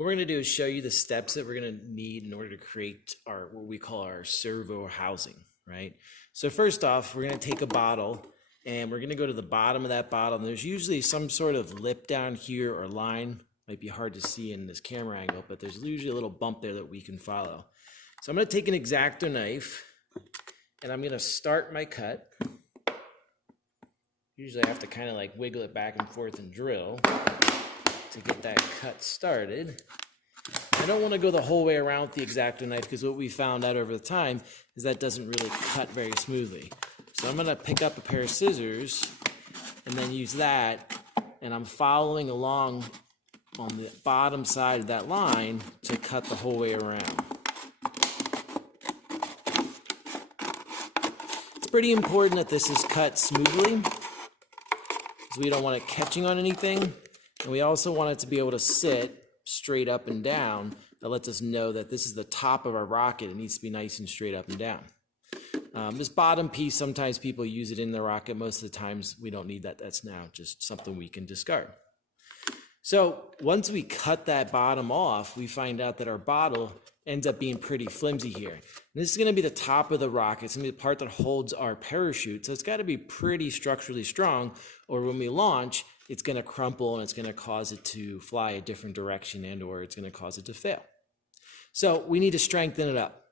What we're going to do is show you the steps that we're going to need in order to create our what we call our servo housing, right? So first off, we're going to take a bottle and we're going to go to the bottom of that bottle. And there's usually some sort of lip down here or line. Might be hard to see in this camera angle, but there's usually a little bump there that we can follow. So I'm going to take an X-Acto knife and I'm going to start my cut. Usually I have to kind of like wiggle it back and forth and drill to get that cut started. I don't want to go the whole way around with the X-Acto knife because what we found out over the time is that doesn't really cut very smoothly. So I'm going to pick up a pair of scissors and then use that, and I'm following along on the bottom side of that line to cut the whole way around. It's pretty important that this is cut smoothly because we don't want it catching on anything. And we also want it to be able to sit straight up and down. That lets us know that this is the top of our rocket. It needs to be nice and straight up and down. This bottom piece, sometimes people use it in the rocket. Most of the times we don't need that. That's now just something we can discard. So once we cut that bottom off, we find out that our bottle ends up being pretty flimsy here. And this is going to be the top of the rocket. It's going to be the part that holds our parachute. So it's got to be pretty structurally strong, or when we launch, it's going to crumple and it's going to cause it to fly a different direction and or it's going to cause it to fail. So we need to strengthen it up.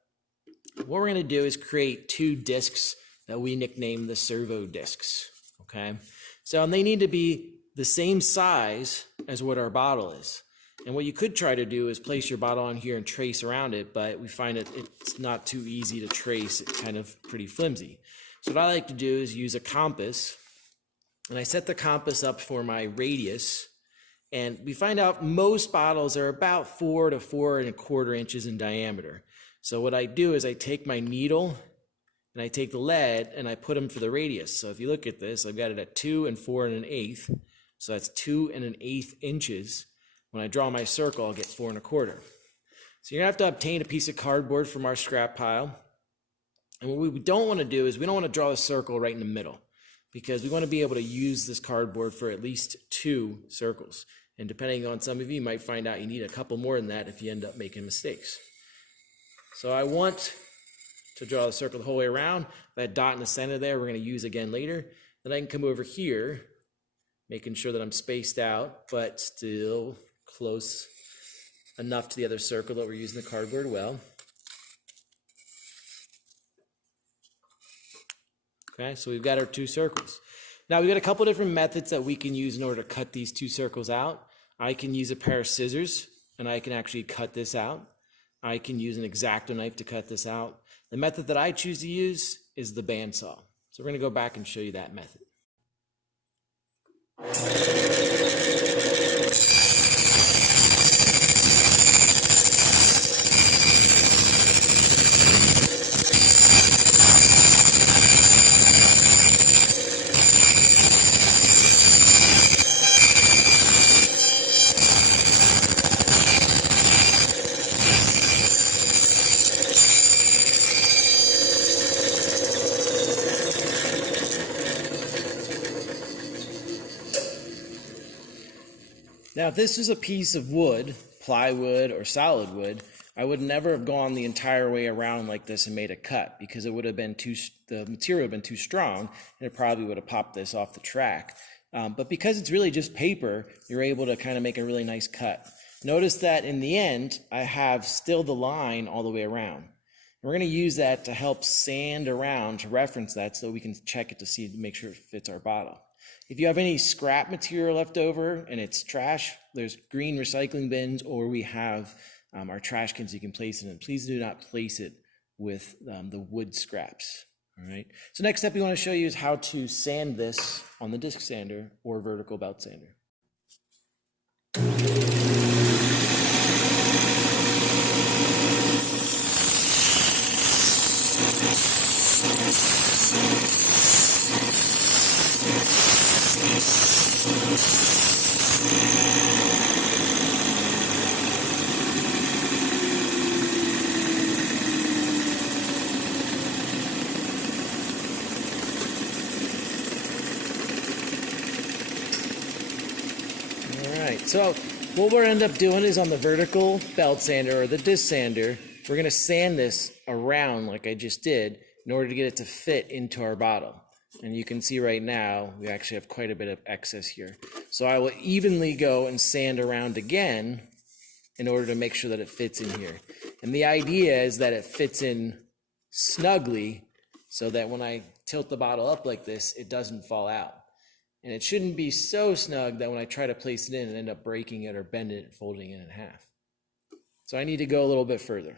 What we're going to do is create two discs that we nickname the servo discs. Okay, so and they need to be the same size as what our bottle is. And what you could try to do is place your bottle on here and trace around it, but we find that it's not too easy to trace. It's kind of pretty flimsy. So what I like to do is use a compass, and I set the compass up for my radius, and we find out most bottles are about 4 to 4 1/4 inches in diameter. So what I do is I take my needle and I take the lead and I put them for the radius. So if you look at this, I've got it at 2 4 1/8. So that's 2 1/8 inches. When I draw my circle, I'll get 4 1/4. So you're gonna have to obtain a piece of cardboard from our scrap pile. And what we don't want to do is we don't want to draw a circle right in the middle, because we want to be able to use this cardboard for at least 2 circles. And depending on some of you, might find out you need a couple more than that if you end up making mistakes. So I want to draw the circle the whole way around. That dot in the center there, we're going to use again later. Then I can come over here, making sure that I'm spaced out, but still close enough to the other circle that we're using the cardboard well. Okay, so we've got our 2 circles. Now we've got a couple different methods that we can use in order to cut these 2 circles out. I can use a pair of scissors and I can actually cut this out. I can use an X-Acto knife to cut this out. The method that I choose to use is the bandsaw. So we're going to go back and show you that method. Now, if this was a piece of wood, plywood or solid wood, I would never have gone the entire way around like this and made a cut, because it would have been the material would have been too strong and it probably would have popped this off the track. But because it's really just paper, you're able to kind of make a really nice cut. Notice that in the end, I have still the line all the way around. And we're going to use that to help sand around to reference that so we can check it to see to make sure it fits our bottle. If you have any scrap material left over and it's trash, there's green recycling bins, or we have our trash cans you can place it in. Please do not place it with the wood scraps. All right. So next step we want to show you is how to sand this on the disc sander or vertical belt sander. So What we'll end up doing is on the vertical belt sander or the disc sander, we're going to sand this around like I just did in order to get it to fit into our bottle. And you can see right now, we actually have quite a bit of excess here. So I will evenly go and sand around again in order to make sure that it fits in here. And the idea is that it fits in snugly so that when I tilt the bottle up like this, it doesn't fall out. And it shouldn't be so snug that when I try to place it in and end up breaking it or bending it, folding it in half. So I need to go a little bit further.